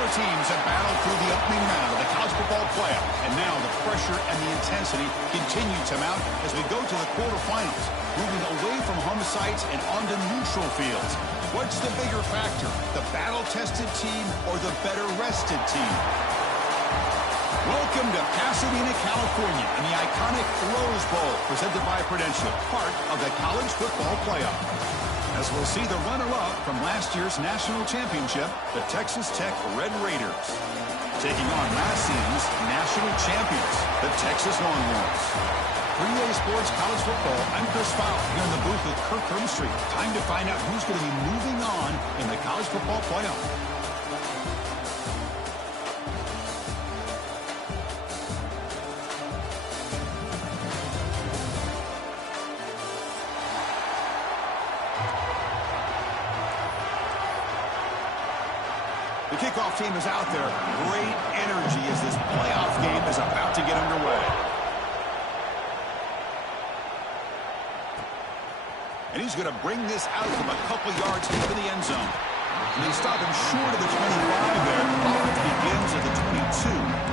Four teams have battled through the opening round of the college football playoff, and now the pressure and the intensity continue to mount as we go to the quarterfinals, moving away from home sites and onto neutral fields. What's the bigger factor, the battle-tested team or the better-rested team? Welcome to Pasadena, California, in the iconic Rose Bowl, presented by Prudential, part of the college football playoff. As we'll see the runner-up from last year's national championship, the Texas Tech Red Raiders, taking on last season's national champions, the Texas Longhorns. 3A Sports College Football, I'm Chris Fowler, here in the booth with Kirk Hermstreet. Time to find out who's going to be moving on in the college football playoff. The kickoff team is out there. Great energy as this playoff game is about to get underway. And he's going to bring this out from a couple yards into the end zone. And they stop him short of the 25 there. Offense begins at the 22.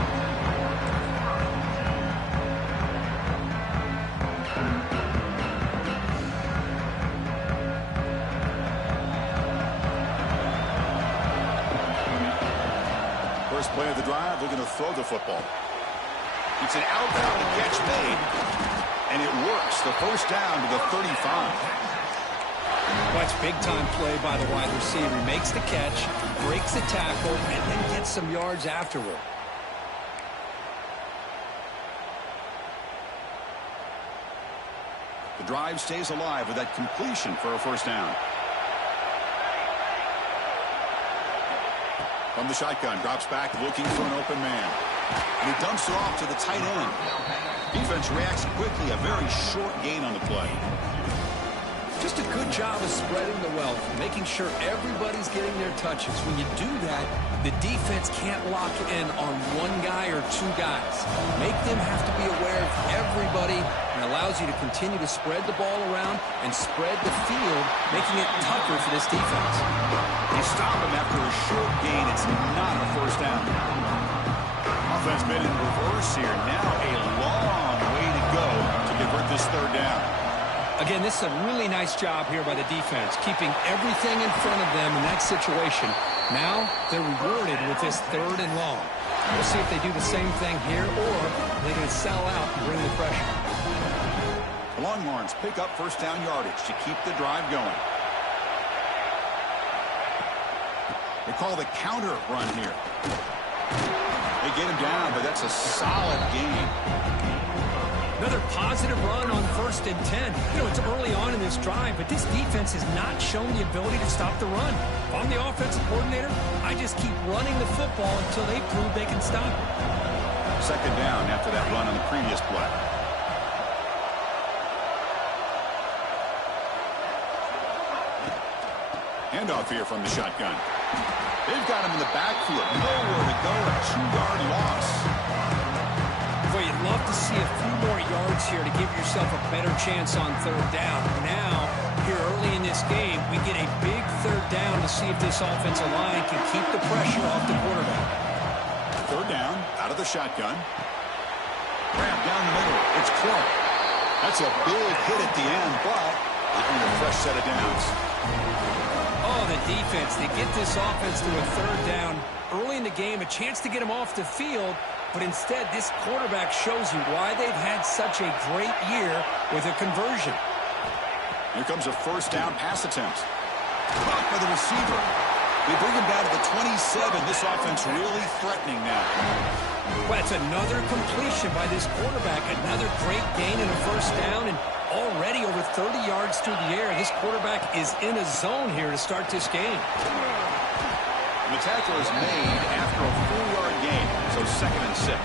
First play of the drive, looking to throw the football. It's an outbound catch made, and it works. The first down to the 35. Watch big-time play by the wide receiver. He makes the catch, breaks the tackle, and then gets some yards afterward. The drive stays alive with that completion for a first down. From the shotgun, drops back, looking for an open man. And he dumps it off to the tight end. Defense reacts quickly, a very short gain on the play. Just a good job of spreading the wealth, making sure everybody's getting their touches. When you do that, the defense can't lock in on one guy or two guys. Make them have to be aware of everybody, and allows you to continue to spread the ball around and spread the field, making it tougher for this defense. They stop him after a short gain. It's not a first down. Offense been in reverse here. Now a long way to go to convert this third down. Again, this is a really nice job here by the defense, keeping everything in front of them in that situation. Now they're rewarded with this third and long. We'll see if they do the same thing here, or they're going to sell out and bring the pressure. The Longhorns pick up first down yardage to keep the drive going. They call the counter run here. They get him down, but that's a solid gain. Another positive run on 1st and 10. You know, it's early on in this drive, but this defense has not shown the ability to stop the run. If I'm the offensive coordinator, I just keep running the football until they prove they can stop it. Second down after that run on the previous play. Handoff here from the shotgun. They've got him in the backfield. Nowhere to go. A 2-yard loss. Boy, you'd love to see a few more yards here to give yourself a better chance on third down. Now, here early in this game, we get a big third down to see if this offensive line can keep the pressure off the quarterback. Third down, out of the shotgun. Grab down the middle. It's Clark. That's a big hit at the end, but they earn a fresh set of downs. Oh, the defense, they get this offense to a third down early in the game, a chance to get them off the field, but instead this quarterback shows you why they've had such a great year with a conversion. Here comes a first down pass attempt. Caught by the receiver. They bring him down to the 27. This offense really threatening now. Well, it's another completion by this quarterback. Another great gain in a first down, and already over 30 yards through the air. This quarterback is in a zone here to start this game. The tackle is made after a 4-yard gain, so 2nd and 6.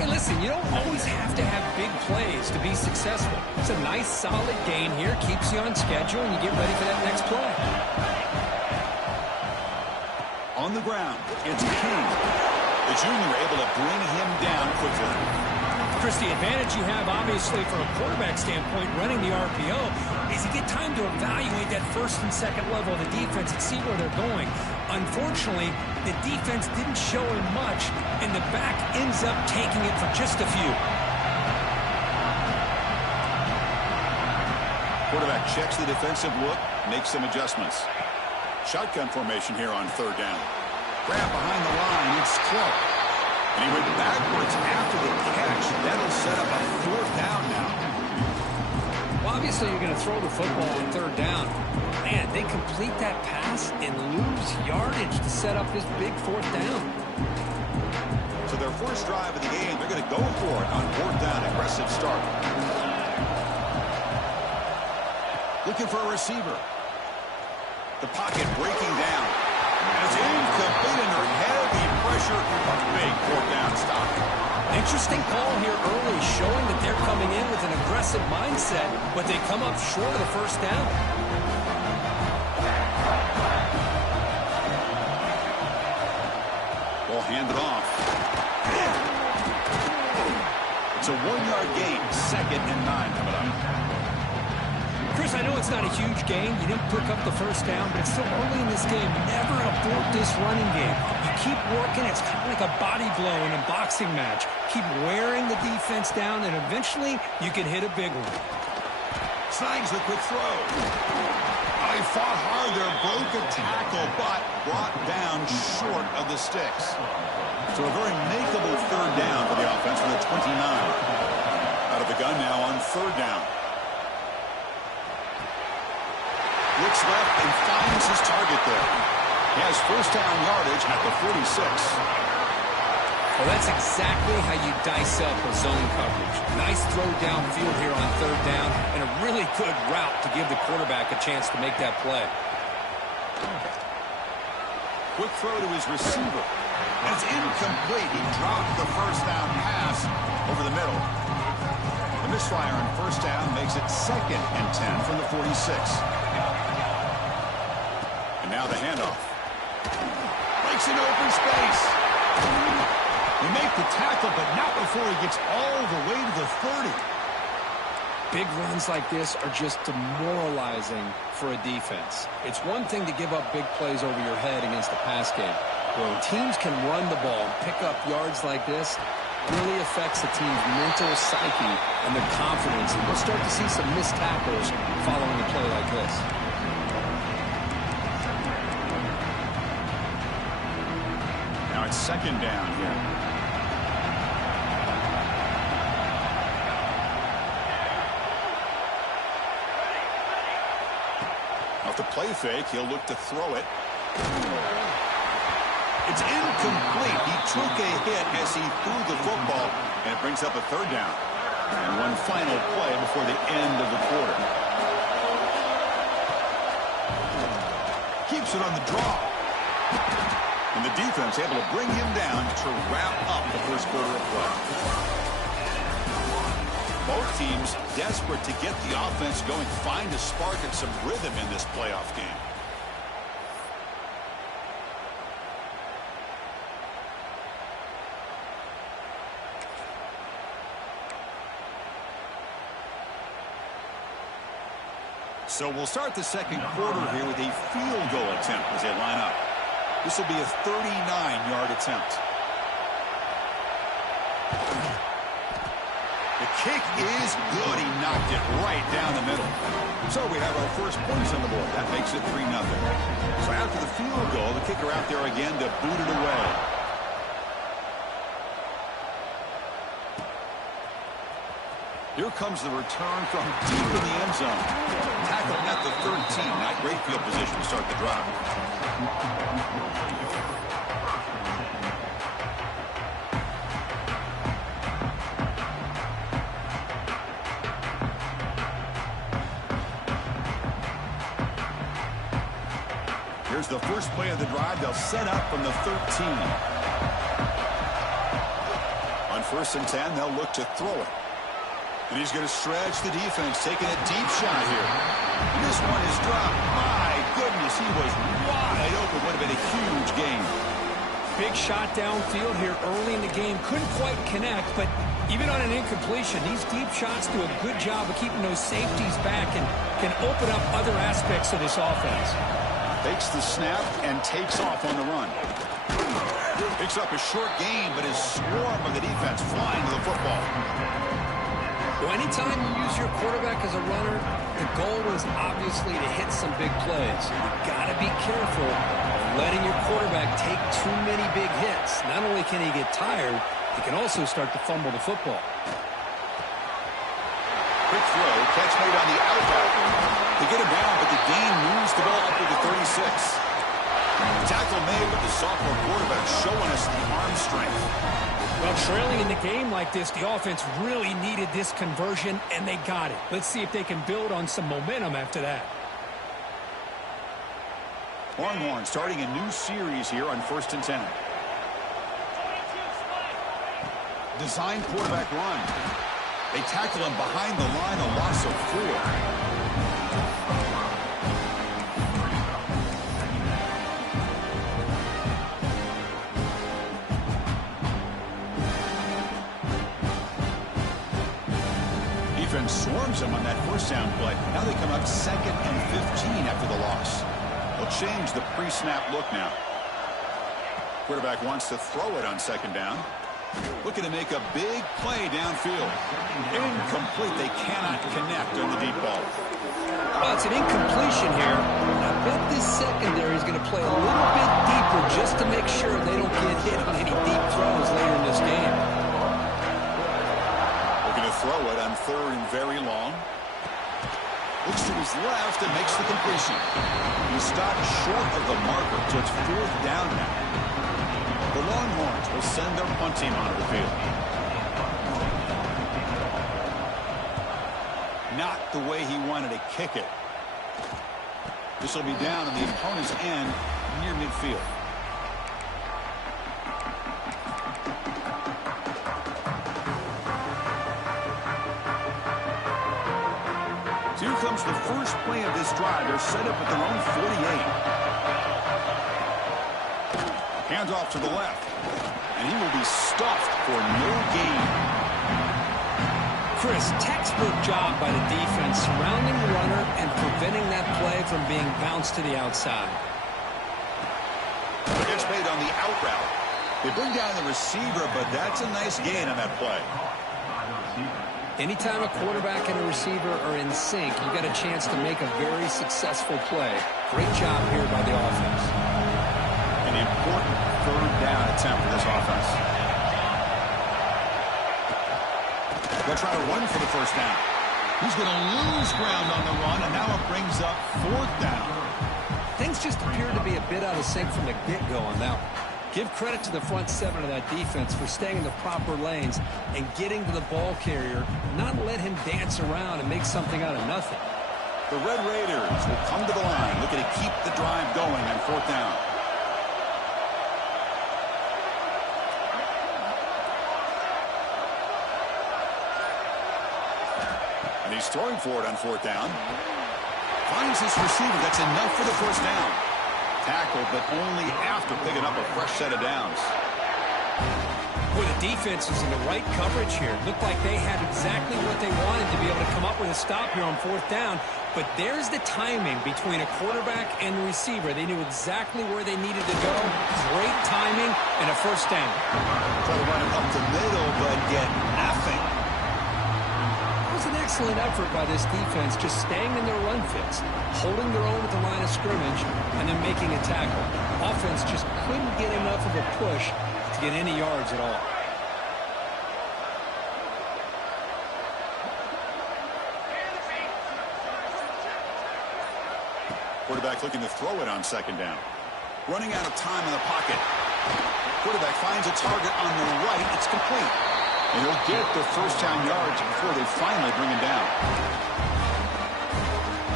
Hey, listen, you don't always have to have big plays to be successful. It's a nice, solid gain here, keeps you on schedule, and you get ready for that next play. On the ground, it's King. The junior able to bring him down quickly. Chris, the advantage you have, obviously, from a quarterback standpoint, running the RPO, is you get time to evaluate that first and second level of the defense and see where they're going. Unfortunately, the defense didn't show him much, and the back ends up taking it for just a few. Quarterback checks the defensive look, makes some adjustments. Shotgun formation here on third down. Grab behind the line, it's Clark. And he went backwards after the catch. That'll set up a fourth down now. Well, obviously, you're going to throw the football on third down. Man, they complete that pass and lose yardage to set up this big fourth down. So their first drive of the game, they're going to go for it on fourth down. Aggressive start. Looking for a receiver. The pocket breaking down. And it's incomplete under heavy pressure. A big fourth down stop. Interesting call here early, showing that they're coming in with an aggressive mindset, but they come up short of the first down. Ball handed off. It's a 1-yard gain. 2nd and 9 coming up. Chris, I know it's not a huge gain. You didn't pick up the first down, but it's still early in this game. Never abort this running game. You keep working. It's kind of like a body blow in a boxing match. Keep wearing the defense down, and eventually you can hit a big one. Snags the quick throw. He fought hard there, broke a tackle, but brought down short of the sticks. So a very makeable third down for the offense from the 29. Out of the gun now on third down. Looks left and finds his target there. He has first down yardage at the 46. Well, that's exactly how you dice up a zone coverage. Nice throw downfield here on third down, and a really good route to give the quarterback a chance to make that play. Quick throw to his receiver. And it's incomplete. He dropped the first down pass over the middle. The misfire on first down makes it 2nd and 10 from the 46. And now the handoff. Breaks in open space. He make the tackle, but not before he gets all the way to the 30. Big runs like this are just demoralizing for a defense. It's one thing to give up big plays over your head against the pass game. When teams can run the ball and pick up yards like this, really affects the team's mental psyche and their confidence. And we'll start to see some missed tackles following a play like this. Now it's 2nd down here. Off the play fake, he'll look to throw it. It's incomplete. He took a hit as he threw the football, and it brings up a third down. And one final play before the end of the quarter. Keeps it on the draw. And the defense able to bring him down to wrap up the first quarter of play. Both teams desperate to get the offense going, find a spark and some rhythm in this playoff game. So we'll start the second quarter here with a field goal attempt as they line up. This will be a 39-yard attempt. The kick is good. He knocked it right down the middle. So we have our first points on the board. That makes it 3-0. So after the field goal, the kicker out there again to boot it away. Here comes the return from deep in the end zone. Tackled at the 13. Not great field position to start the drive. Here's the first play of the drive. They'll set up from the 13. On 1st and 10, they'll look to throw it. And he's going to stretch the defense, taking a deep shot here. And this one is dropped. My goodness, he was wide open. Would have been a huge gain. Big shot downfield here early in the game. Couldn't quite connect, but even on an incompletion, these deep shots do a good job of keeping those safeties back and can open up other aspects of this offense. Fakes the snap and takes off on the run. Picks up a short gain, but his swarm of the defense flying to the football. Well, anytime you use your quarterback as a runner, the goal is obviously to hit some big plays. You've got to be careful of letting your quarterback take too many big hits. Not only can he get tired, he can also start to fumble the football. Quick throw, catch made on the out route. They get him down, but the gain moves the ball up to the 36. Tackle made, but the sophomore quarterback showing us the arm strength. Well, trailing in the game like this, the offense really needed this conversion, and they got it. Let's see if they can build on some momentum after that. Longhorn starting a new series here on 1st and 10. Design quarterback run. They tackle him behind the line, a loss of 4. Defense swarms him on that first down play. Now they come up 2nd and 15 after the loss. They'll change the pre-snap look now. Quarterback wants to throw it on 2nd down. Looking to make a big play downfield. Incomplete. They cannot connect on the deep ball. Well, it's an incompletion here. I bet this secondary is going to play a little bit deeper just to make sure they don't get hit on any deep throws later in this game. Throw it on 3rd and very long. Looks to his left and makes the completion. He stopped short of the marker, so it's 4th down now. The Longhorns will send their punt team onto the field. Not the way he wanted to kick it. This will be down on the opponent's end near midfield. Here comes the first play of this drive. They're set up at their own 48. Handoff to the left. And he will be stuffed for no gain. Chris, textbook job by the defense surrounding the runner and preventing that play from being bounced to the outside. Catch made on the out route. They bring down the receiver, but that's a nice gain on that play. Anytime a quarterback and a receiver are in sync, you got a chance to make a very successful play. Great job here by the offense. An important 3rd down attempt for this offense. They'll try to run for the first down. He's going to lose ground on the run, and now it brings up 4th down. Things just appear to be a bit out of sync from the get-go on that one. Give credit to the front 7 of that defense for staying in the proper lanes and getting to the ball carrier, not let him dance around and make something out of nothing. The Red Raiders will come to the line, looking to keep the drive going on 4th down. And he's throwing for it on 4th down. Finds his receiver. That's enough for the first down. Tackled, but only after picking up a fresh set of downs. Boy, the defense was in the right coverage here. Looked like they had exactly what they wanted to be able to come up with a stop here on 4th down. But there's the timing between a quarterback and the receiver. They knew exactly where they needed to go. Great timing and a first down. Try to run it up the middle, but get nothing. It was an excellent effort by this defense, just staying in their run fits, holding their own at the line of scrimmage, and then making a tackle. Offense just couldn't get enough of a push to get any yards at all. Quarterback looking to throw it on 2nd down. Running out of time in the pocket. Quarterback finds a target on the right. It's complete. And he'll get the first down yards before they finally bring him down.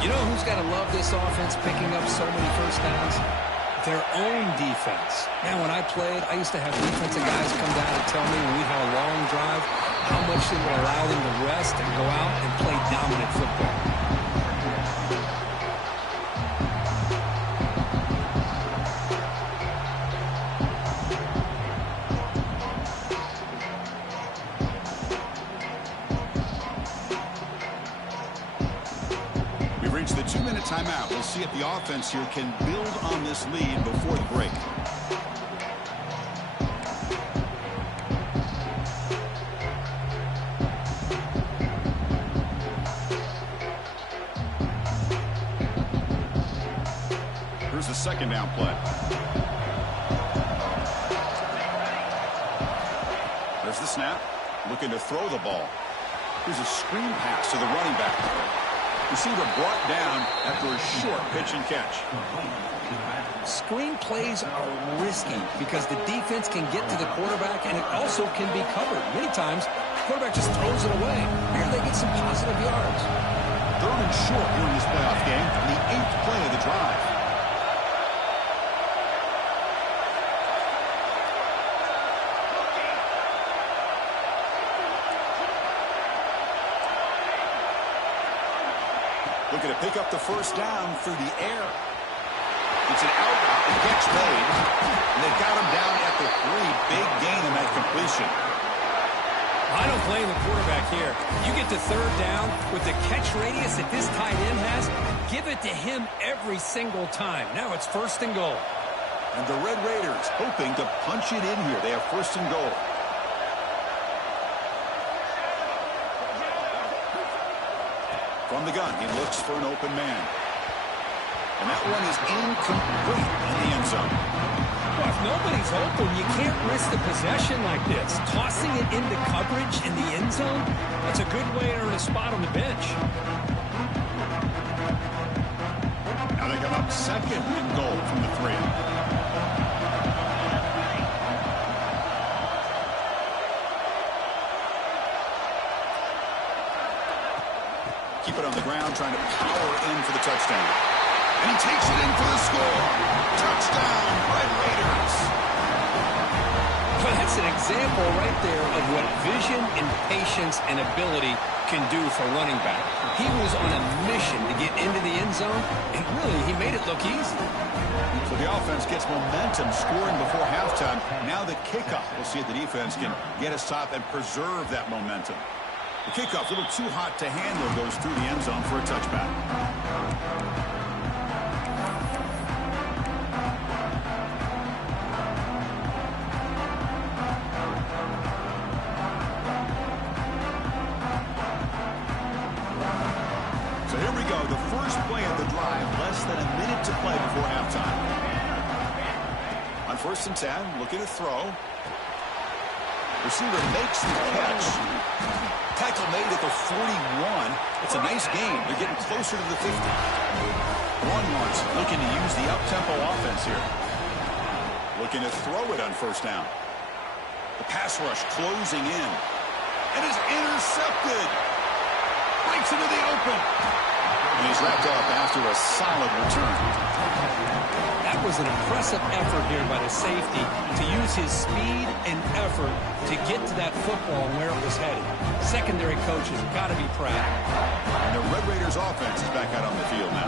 You know who's got to love this offense picking up so many first downs? Their own defense. Man, when I played, I used to have defensive guys come down and tell me when we had a long drive how much it would allow them to rest and go out and play dominant football. Brings the 2-minute timeout. We'll see if the offense here can build on this lead before the break. Here's the second down play. There's the snap. Looking to throw the ball. Here's a screen pass to the running back. Receiver brought down after a short pitch and catch. Screen plays are risky because the defense can get to the quarterback and it also can be covered. Many times, the quarterback just throws it away. Here they get some positive yards. 3rd and short here in this playoff game, the 8th play of the drive. Looking to pick up the first down through the air. It's an out and catch made. And they've got him down at the 3. Big gain in that completion. I don't blame the quarterback here. You get to 3rd down with the catch radius that this tight end has, give it to him every single time. Now it's 1st and goal. And the Red Raiders hoping to punch it in here. They have 1st and goal. From the gun, he looks for an open man. And that one is incomplete in the end zone. Well, if nobody's open, you can't risk the possession like this. Tossing it into coverage in the end zone, that's a good way to earn a spot on the bench. Now they come up 2nd and goal from the 3. Keep it on the ground, trying to power in for the touchdown. And he takes it in for the score. Touchdown, Red Raiders. Well, that's an example right there of what vision and patience and ability can do for running back. He was on a mission to get into the end zone, and really, he made it look easy. So the offense gets momentum, scoring before halftime. Now the kickoff. We'll see if the defense can get a stop and preserve that momentum. The kickoff, a little too hot to handle, goes through the end zone for a touchback. So here we go, the first play of the drive, less than a minute to play before halftime. On 1st and 10, looking to throw. Receiver makes the catch. Tackle made at the 41. It's a nice gain. They're getting closer to the 50. Longhorns looking to use the up-tempo offense here. Looking to throw it on 1st down. The pass rush closing in. And is intercepted. Breaks into the open. And he's wrapped up after a solid return. That was an impressive effort here by the safety to use his speed and effort to get to that football and where it was headed. Secondary coaches got to be proud. And the Red Raiders offense is back out on the field now.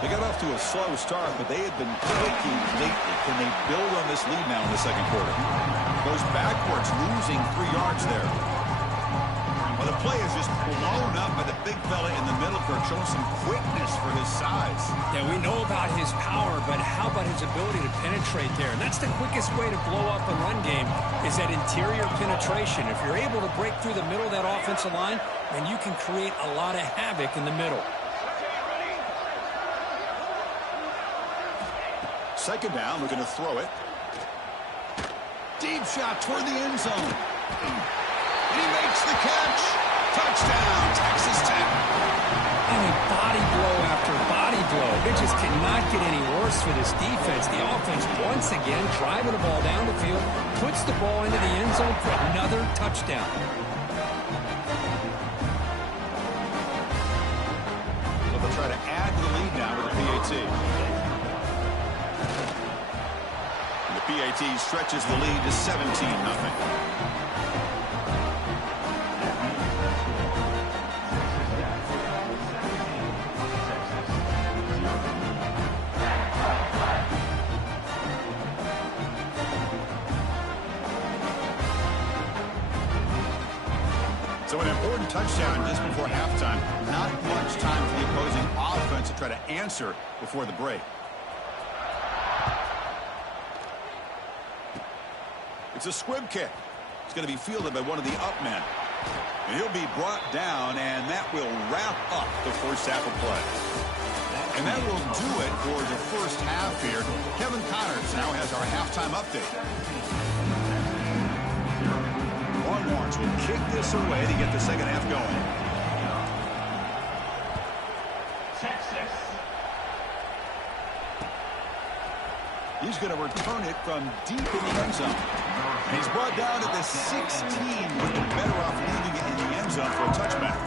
They got off to a slow start, but they had been clicking lately. Can they build on this lead now in the 2nd quarter? Goes backwards, losing 3 yards there. Well, the play is just blown up by the big fella in the middle, Kirk, showing some quickness for his size. Yeah, we know about his power, but how about his ability to penetrate there? And that's the quickest way to blow up a run game is that interior penetration. If you're able to break through the middle of that offensive line, then you can create a lot of havoc in the middle. 2nd down, looking to throw it. Deep shot toward the end zone. And he makes the catch. Touchdown, Texas Tech. I mean, body blow after body blow. It just cannot get any worse for this defense. The offense, once again, driving the ball down the field, puts the ball into the end zone for another touchdown. So they'll try to add to the lead now with the PAT. And the PAT stretches the lead to 17-0. So an important touchdown just before halftime. Not much time for the opposing offense defense to try to answer before the break. It's a squib kick. It's going to be fielded by one of the up men. And he'll be brought down, and that will wrap up the first half of play. And that will do it for the first half here. Kevin Connors now has our halftime update. Longhorns will kick this away to get the second half going. He's going to return it from deep in the end zone. And he's brought down at the 16, but better off leaving it in the end zone for a touchback.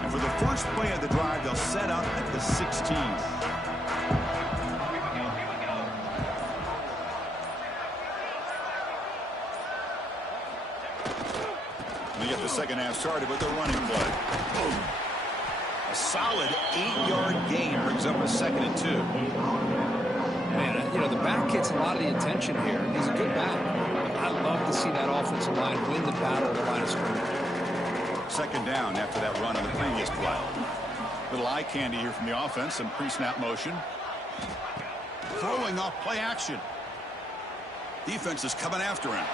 And for the first play of the drive, they'll set up at the 16. The second half started with a running play. A solid 8-yard gain brings up a 2nd and 2. Man, you know, the back gets a lot of the attention here. He's a good back. I love to see that offensive line win the battle at the line of scrimmage. 2nd down after that run on the previous play. Little eye candy here from the offense. Some pre-snap motion. Throwing off play action. Defense is coming after him.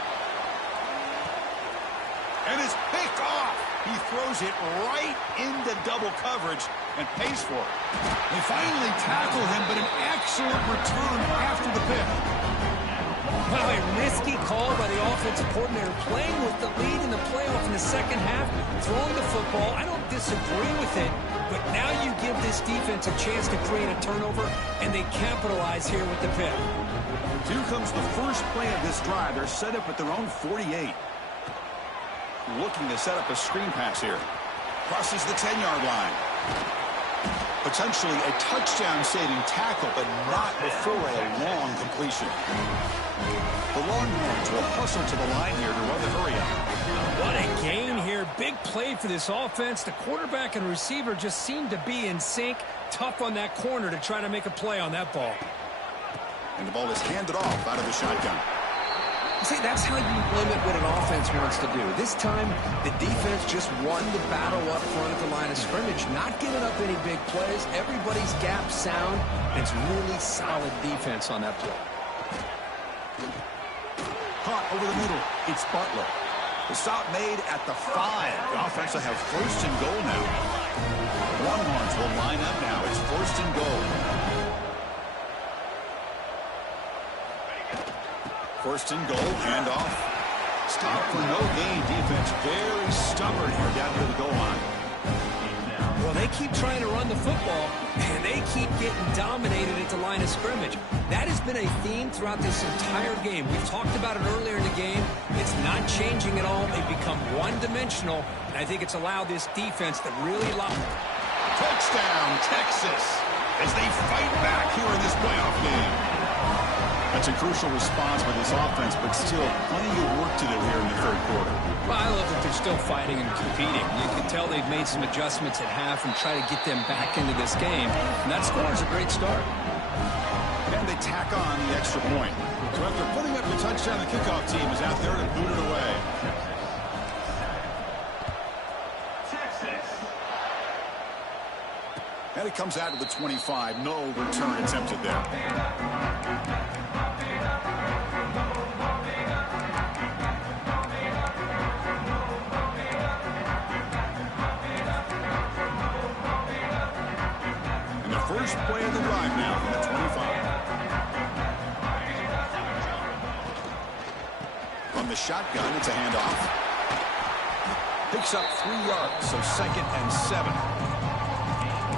And it's picked off. He throws it right into double coverage and pays for it. They finally tackle him, but an excellent return after the pick. Well, a risky call by the offensive coordinator, playing with the lead in the playoff in the second half, throwing the football. I don't disagree with it, but now you give this defense a chance to create a turnover, and they capitalize here with the pick. Here comes the first play of this drive. They're set up at their own 48. Looking to set up a screen pass here. Crosses the 10-yard line. Potentially a touchdown-saving tackle, but not before a long completion. The Longhorns will hustle to the line here to run the hurry-up. What a gain here. Big play for this offense. The quarterback and receiver just seem to be in sync. Tough on that corner to try to make a play on that ball. And the ball is handed off out of the shotgun. See, that's how you limit what an offense wants to do. This time, the defense just won the battle up front at the line of scrimmage, not giving up any big plays. Everybody's gap sound. It's really solid defense on that play. Caught over the middle. It's Butler. The stop made at the 5. The offense will have 1st and goal now. Longhorns will line up now. It's 1st and goal. 1st and goal, handoff. Stop for no gain. Defense very stubborn here down to the goal line. Well, they keep trying to run the football, and they keep getting dominated at the line of scrimmage. That has been a theme throughout this entire game. We've talked about it earlier in the game. It's not changing at all. They've become one-dimensional, and I think it's allowed this defense to really lock. Touchdown, Texas, as they fight back here in this playoff game. That's a crucial response by this offense, but still plenty of work to do here in the 3rd quarter. Well, I love that they're still fighting and competing. You can tell they've made some adjustments at half and try to get them back into this game. And that score is a great start. And they tack on the extra point. So after putting up the touchdown, the kickoff team is out there to boot it away. And it comes out to the 25. No return attempted there. And the first play of the drive now from the 25. From the shotgun, it's a handoff. Picks up 3 yards, so 2nd and 7.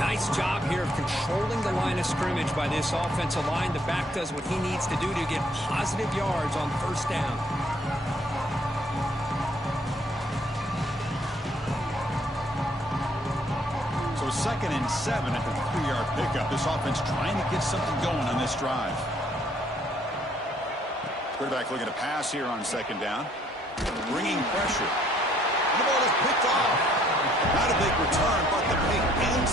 Nice job here of controlling the line of scrimmage by this offensive line. The back does what he needs to do to get positive yards on 1st down. So 2nd and 7 after the 3-yard pickup. This offense trying to get something going on this drive. Quarterback looking to pass here on 2nd down. Bringing pressure. And the ball is picked off. Not a big return, but the pick ends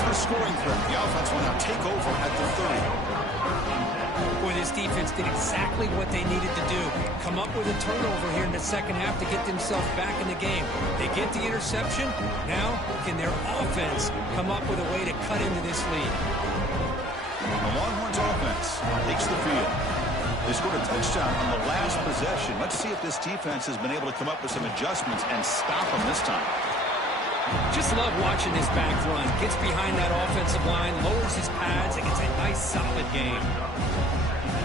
script. The offense will now take over at the 30. Boy, this defense did exactly what they needed to do. Come up with a turnover here in the second half to get themselves back in the game. They get the interception. Now, can their offense come up with a way to cut into this lead? The Longhorns offense takes the field. They scored a touchdown on the last possession. Let's see if this defense has been able to come up with some adjustments and stop them this time. Just love watching this back run. Gets behind that offensive line, lowers his pads, and gets a nice, solid game.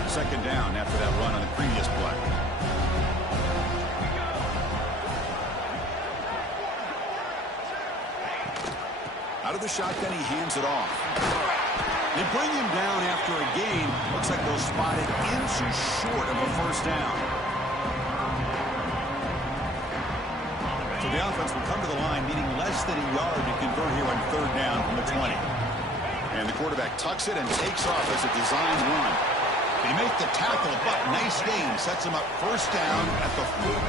Second down after that run on the previous play. Out of the shotgun, he hands it off. They bring him down after a gain. Looks like they'll spot it inches short of a first down. So the offense will come to the line, needing less than a yard to convert here on third down from the 20. And the quarterback tucks it and takes off as a design run. They make the tackle, but nice gain. Sets him up first down at the 14.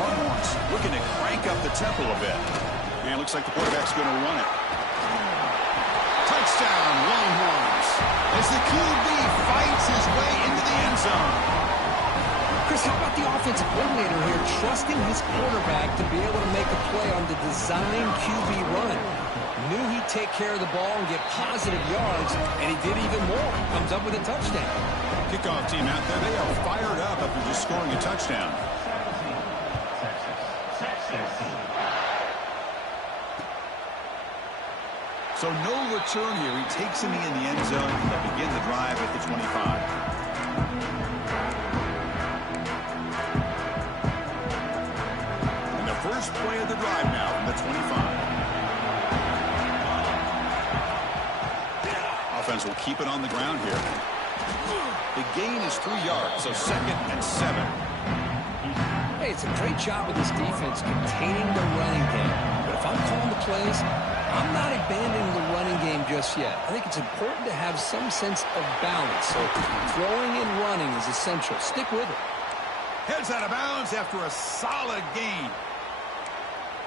Longhorns looking to crank up the tempo a bit. And it looks like the quarterback's going to run it. Touchdown, Longhorns, as the QB fights his way into the end zone. Chris, how about the offensive coordinator here trusting his quarterback to be able to make a play on the design QB run? Knew he'd take care of the ball and get positive yards, and he did even more. Comes up with a touchdown. Kickoff team out there, they are fired up after just scoring a touchdown. So no return here. He takes him in the end zone and they'll begin the drive at the 25. And the first play of the drive now from the 25. Offense will keep it on the ground here. The gain is 3 yards, so 2nd and 7. Hey, it's a great job of this defense containing the running game. But if I'm calling the plays, I'm not abandoning the running game just yet. I think it's important to have some sense of balance. So throwing and running is essential. Stick with it. Heads out of bounds after a solid gain.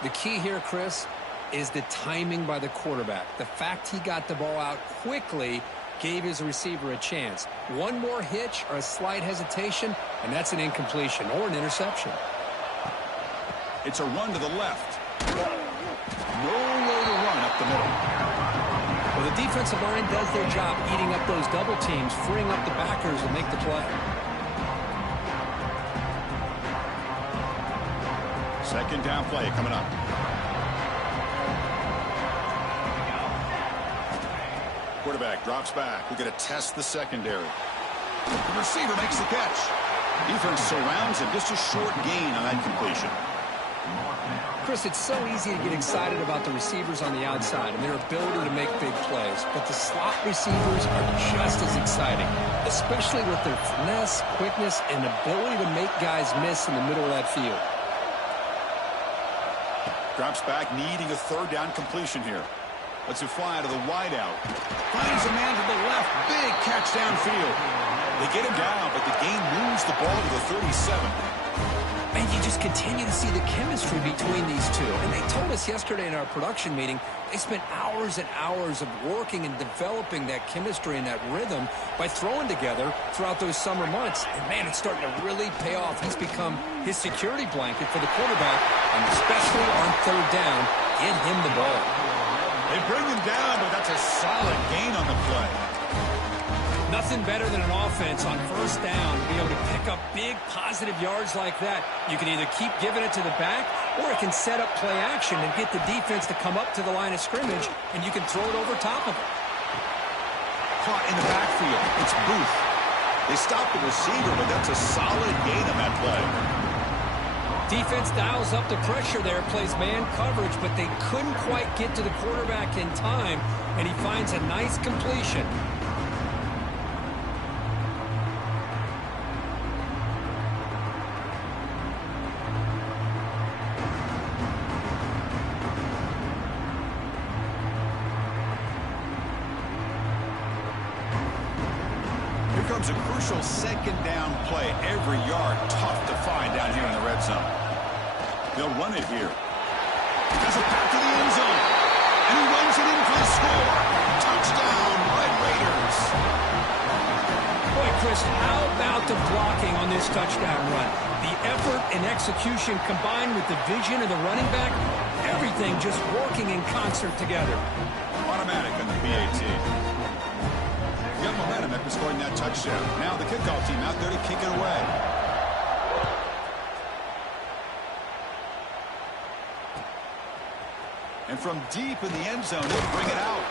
The key here, Chris, is the timing by the quarterback. The fact he got the ball out quickly gave his receiver a chance. One more hitch or a slight hesitation, and that's an incompletion or an interception. It's a run to the left. Nowhere to run up the middle. Well, the defensive line does their job eating up those double teams, freeing up the backers to make the play. Second down play coming up. Quarterback drops back. We're going to test the secondary. The receiver makes the catch. Defense surrounds him. Just a short gain on that completion. Chris, it's so easy to get excited about the receivers on the outside and their ability to make big plays. But the slot receivers are just as exciting, especially with their finesse, quickness, and ability to make guys miss in the middle of that field. Drops back, needing a third down completion here. Lets it fly to the wideout. Finds a man to the left. Big catch downfield. They get him down, but the gain moves the ball to the 37. And you just continue to see the chemistry between these two. And they told us yesterday in our production meeting, they spent hours and hours of working and developing that chemistry and that rhythm by throwing together throughout those summer months. And, man, it's starting to really pay off. He's become his security blanket for the quarterback, and especially on third down, get him the ball. They bring him down, but that's a solid gain on the play. Nothing better than an offense on first down to be able to pick up big positive yards like that. You can either keep giving it to the back, or it can set up play action and get the defense to come up to the line of scrimmage, and you can throw it over top of it. Caught in the backfield. It's Booth. They stop the receiver, but that's a solid gain on that play. Defense dials up the pressure there, plays man coverage, but they couldn't quite get to the quarterback in time, and he finds a nice completion. Here comes a crucial second down play. Every yard tough to find down here in the red zone. They'll run it here. Has it back to the end zone. And he runs it in for the score. How about the blocking on this touchdown run? The effort and execution combined with the vision of the running back, everything just working in concert together. Automatic on the PAT. Got momentum after scoring that touchdown. Now the kickoff team out there to kick it away. And from deep in the end zone, they'll bring it out.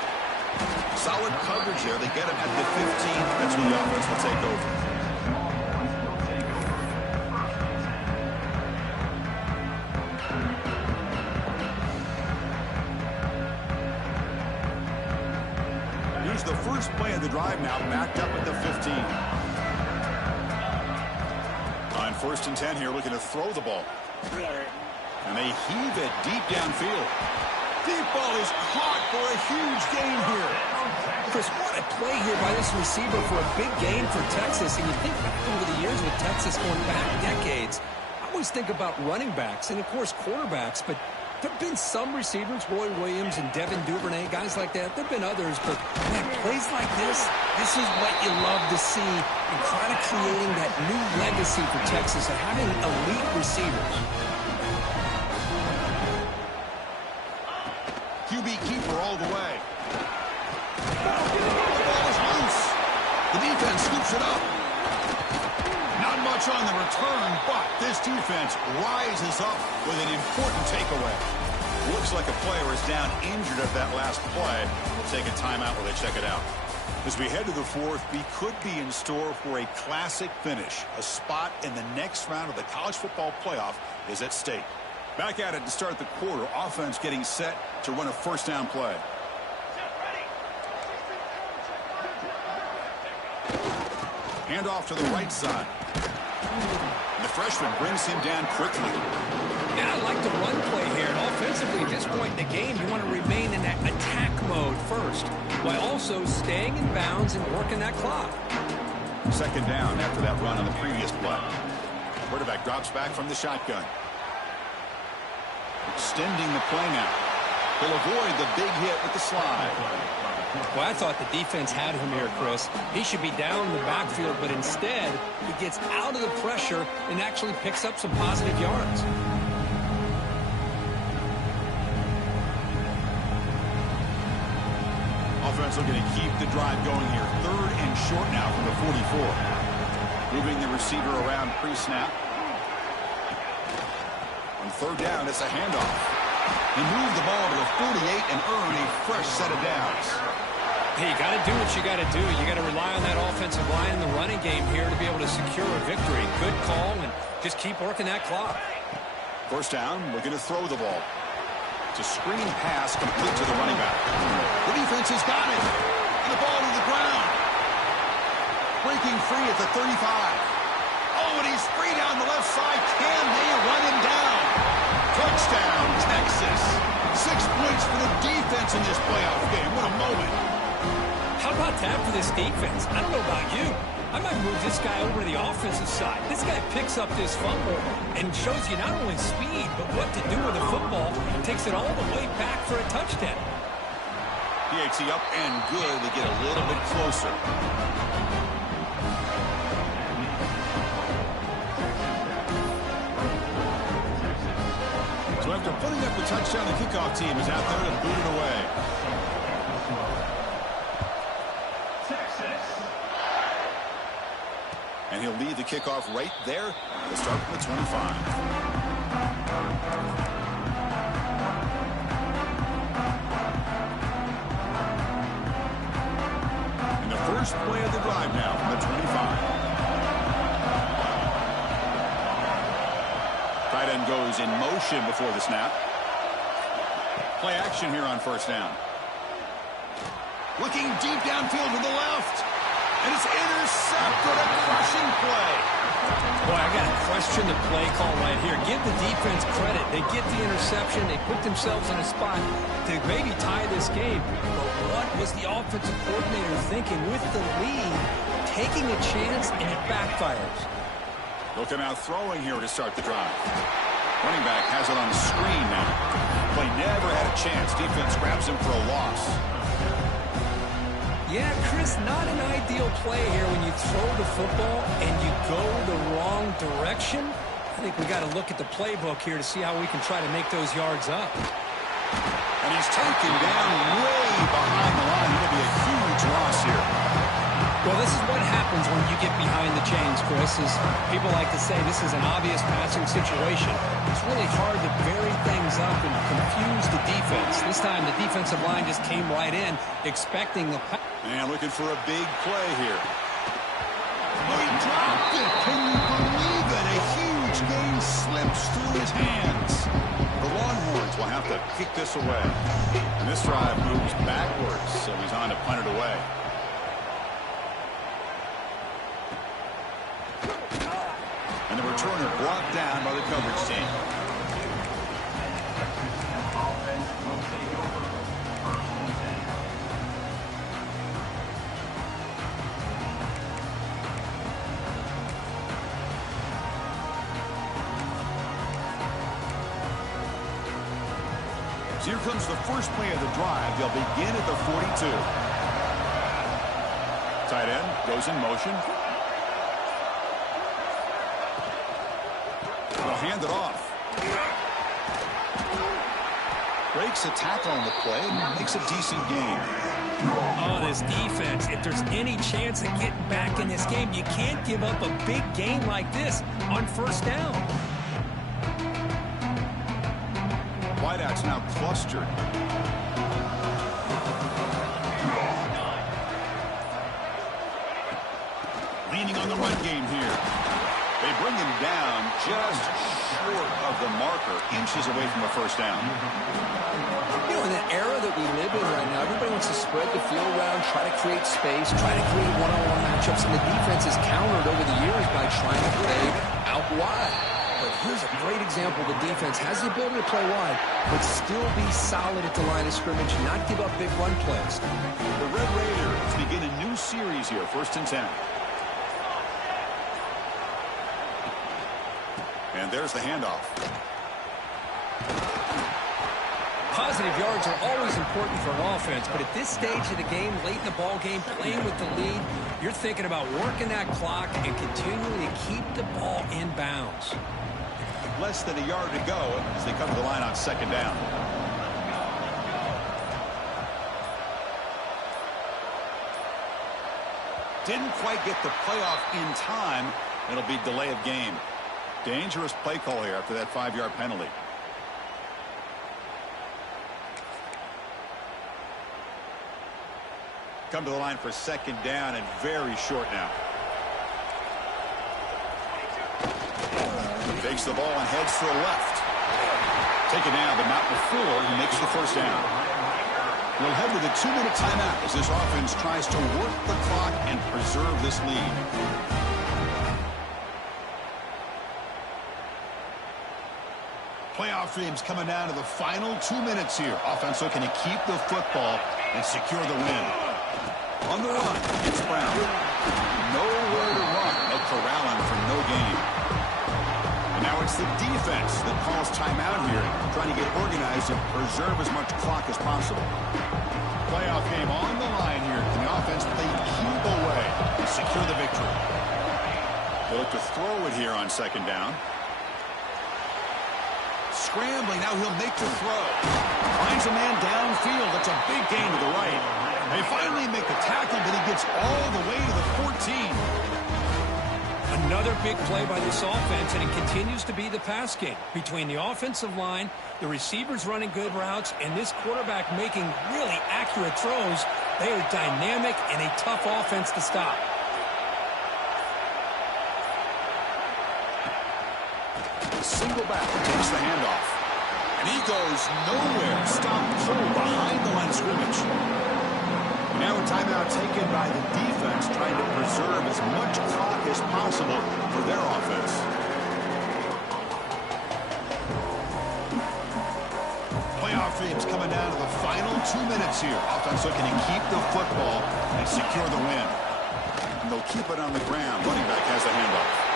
Solid coverage there. They get him at the 15. That's when the offense will take over. Here's the first play of the drive now, backed up at the 15. On 1st and 10 here, looking to throw the ball. And they heave it deep downfield. Deep ball is caught for a huge gain here. Chris, what a play here by this receiver for a big gain for Texas. And you think back over the years with Texas going back decades, I always think about running backs and, of course, quarterbacks. But there have been some receivers, Roy Williams and Devin Duvernay, guys like that. There have been others. But, man, plays like this is what you love to see and kind of creating that new legacy for Texas of having elite receivers. QB keeper all the way. The ball is loose. The defense scoops it up. Not much on the return, but this defense rises up with an important takeaway. Looks like a player is down injured at that last play. We'll take a timeout while they check it out. As we head to the 4th, we could be in store for a classic finish. A spot in the next round of the college football playoff is at stake. Back at it to start the quarter. Offense getting set to run a first down play. Hand off to the right side. And the freshman brings him down quickly. Yeah, I like the run play here. And offensively, at this point in the game, you want to remain in that attack mode first, while also staying in bounds and working that clock. 2nd down after that run on the previous play. Quarterback drops back from the shotgun. Extending the play now. He'll avoid the big hit with the slide. Well, I thought the defense had him here, Chris. He should be down in the backfield, but instead, he gets out of the pressure and actually picks up some positive yards. Offense looking to keep the drive going here. 3rd and short now from the 44. Moving the receiver around pre-snap. On 3rd down, it's a handoff. He moved the ball to the 48 and earned a fresh set of downs. Hey, you got to do what you got to do. You got to rely on that offensive line in the running game here to be able to secure a victory. Good call, and just keep working that clock. 1st down, looking to throw the ball. It's a screen pass complete to the running back. The defense has got it. And the ball to the ground. Breaking free at the 35. Oh, and he's free down the left side. Can they run him down? Touchdown, Texas. 6 points for the defense in this playoff game. What a moment. How about that for this defense? I don't know about you. I might move this guy over to the offensive side. This guy picks up this fumble and shows you not only speed, but what to do with the football. Takes it all the way back for a touchdown. PAT up and good. They get a little bit closer. So after putting up the touchdown, the kickoff team is out there to boot it away. And he'll lead the kickoff right there. He'll start from the 25. And the first play of the drive now from the 25. Tight end goes in motion before the snap. Play action here on 1st down. Looking deep downfield to the left. And it's intercepted, a crushing play. Boy, I got to question the play call right here. Give the defense credit. They get the interception. They put themselves in a spot to maybe tie this game. But what was the offensive coordinator thinking with the lead? Taking a chance, and it backfires. Looking out throwing here to start the drive. Running back has it on the screen now. Play never had a chance. Defense grabs him for a loss. Yeah, Chris, It's not an ideal play here when you throw the football and you go the wrong direction. I think we got to look at the playbook here to see how we can try to make those yards up. And he's taken down way behind the line. It'll be a huge loss here. Well, this is what happens when you get behind the chains, Chris. As people like to say, this is an obvious passing situation. It's really hard to vary things up and confuse the defense. This time, the defensive line just came right in, expecting the pass. And looking for a big play here. Oh, he dropped it. Can you believe it? A huge gain slips through his hands. The Longhorns will have to kick this away. And this drive moves backwards, so he's on to punt it away. And the returner brought down by the coverage team. So here comes the first play of the drive. They'll begin at the 42. Tight end goes in motion. They'll hand it off. Breaks a tackle on the play and makes a decent gain. Oh, this defense, if there's any chance of getting back in this game, you can't give up a big gain like this on first down. Wideouts now clustered. Leaning on the run game here. They bring him down just short of the marker, inches away from a first down. You know, in the era that we live in right now, everybody wants to spread the field around, try to create space, try to create one-on-one matchups, and the defense is countered over the years by trying to play out wide. But here's a great example. The defense has the ability to play wide, but still be solid at the line of scrimmage, not give up big run plays. The Red Raiders begin a new series here, 1st and 10. And there's the handoff. Positive yards are always important for an offense, but at this stage of the game, late in the ball game, playing with the lead, you're thinking about working that clock and continuing to keep the ball in bounds. Less than a yard to go as they come to the line on 2nd down. Didn't quite get the playoff in time. It'll be delay of game. Dangerous play call here after that 5-yard penalty. Come to the line for 2nd down and very short now. Takes the ball and heads to the left. Taken down, but not before he makes the first down. We'll head to the 2-minute timeout as this offense tries to work the clock and preserve this lead. Playoff dreams coming down to the final 2 minutes here. Offense looking to keep the football and secure the win. On the run, it's Brown. Nowhere to run. They'll corral him for no gain. And now it's the defense that calls timeout here, trying to get organized and preserve as much clock as possible. Playoff game on the line here. Can the offense play keep away and secure the victory? They look to throw it here on 2nd down. Scrambling, now he'll make the throw. Finds a man downfield. That's a big gain to the right. They finally make the tackle, but he gets all the way to the 14. Another big play by this offense, and it continues to be the pass game. Between the offensive line, the receivers running good routes, and this quarterback making really accurate throws, they are dynamic and a tough offense to stop. Single back takes the handoff. And he goes nowhere. Stopped cold behind the line of scrimmage. Now a timeout taken by the defense, trying to preserve as much clock as possible for their offense. Playoff dreams coming down to the final 2 minutes here. Offense looking to keep the football and secure the win. And they'll keep it on the ground. Running back has the handoff.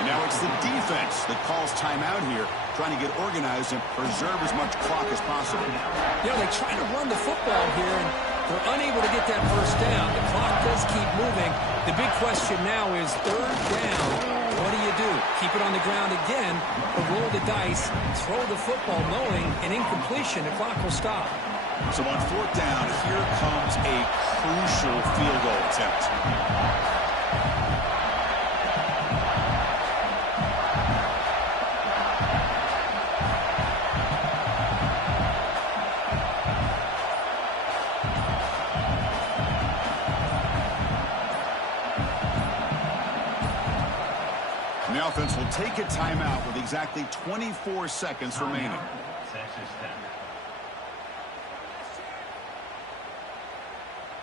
And now it's the defense that calls timeout here, trying to get organized and preserve as much clock as possible. You know, they try to run the football here, and They're unable to get that first down. The clock does keep moving. The big question now is third down. What do you do? Keep it on the ground again, or roll the dice, throw the football knowing an incompletion, the clock will stop. So on fourth down, here comes a crucial field goal attempt. And the offense will take a timeout with exactly 24 seconds remaining.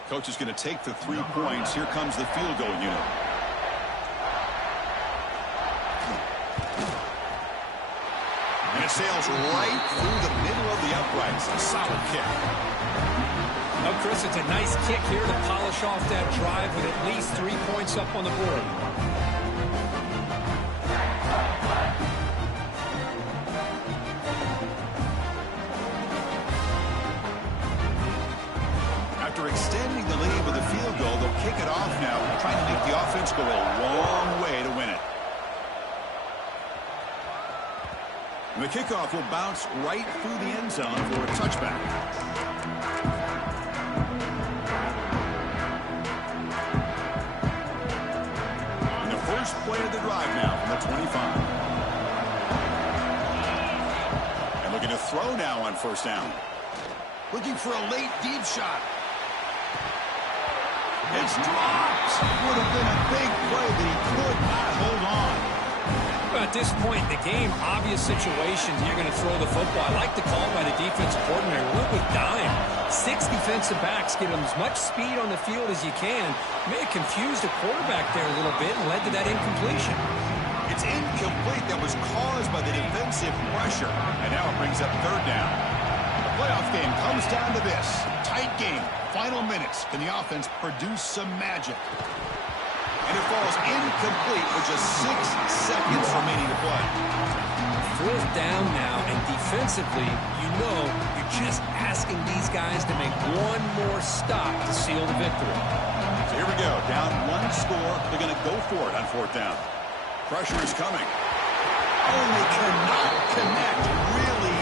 Coach is going to take the 3 points. Here comes the field goal unit. And it sails right through the middle of the uprights. A solid kick. Oh, Chris, it's a nice kick here to polish off that drive with at least 3 points up on the board. After extending the lead with a field goal, they'll kick it off now, trying to make the offense go a long way to win it. And the kickoff will bounce right through the end zone for a touchback. And the first play of the drive now from the 25. And looking to throw now on first down. Looking for a late deep shot. It's dropped. Would have been a big play, but he could not hold on. Well, at this point in the game, obvious situations, you're going to throw the football. I like the call by the defensive coordinator. Went with dime. 6 defensive backs, get them as much speed on the field as you can. May have confused the quarterback there a little bit and led to that incompletion. It's incomplete. That was caused by the defensive pressure. And now it brings up third down. The playoff game comes down to this. Tight game. Final minutes. Can the offense produce some magic? And it falls incomplete with just 6 seconds remaining to play. Fourth down now, and defensively, you know you're just asking these guys to make one more stop to seal the victory. So here we go. Down 1 score. They're going to go for it on fourth down. Pressure is coming. Oh, they cannot connect. Really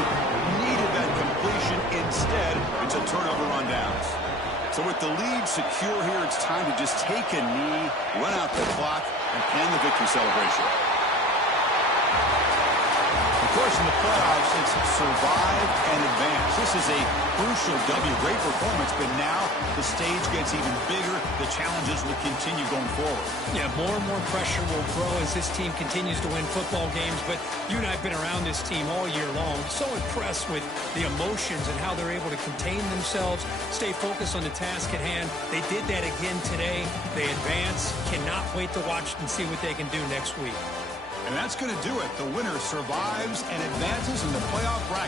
needed that completion. Instead, it's a turnover on downs. So with the lead secure here, it's time to just take a knee, run out the clock, and end the victory celebration. Of course, in the playoffs, it's survive and advance. This is a crucial W. Great performance, but now the stage gets even bigger. The challenges will continue going forward. Yeah, more and more pressure will grow as this team continues to win football games, but you and I have been around this team all year long. So impressed with the emotions and how they're able to contain themselves, stay focused on the task at hand. They did that again today. They advance. Cannot wait to watch and see what they can do next week. And that's going to do it. The winner survives and advances in the playoff bracket.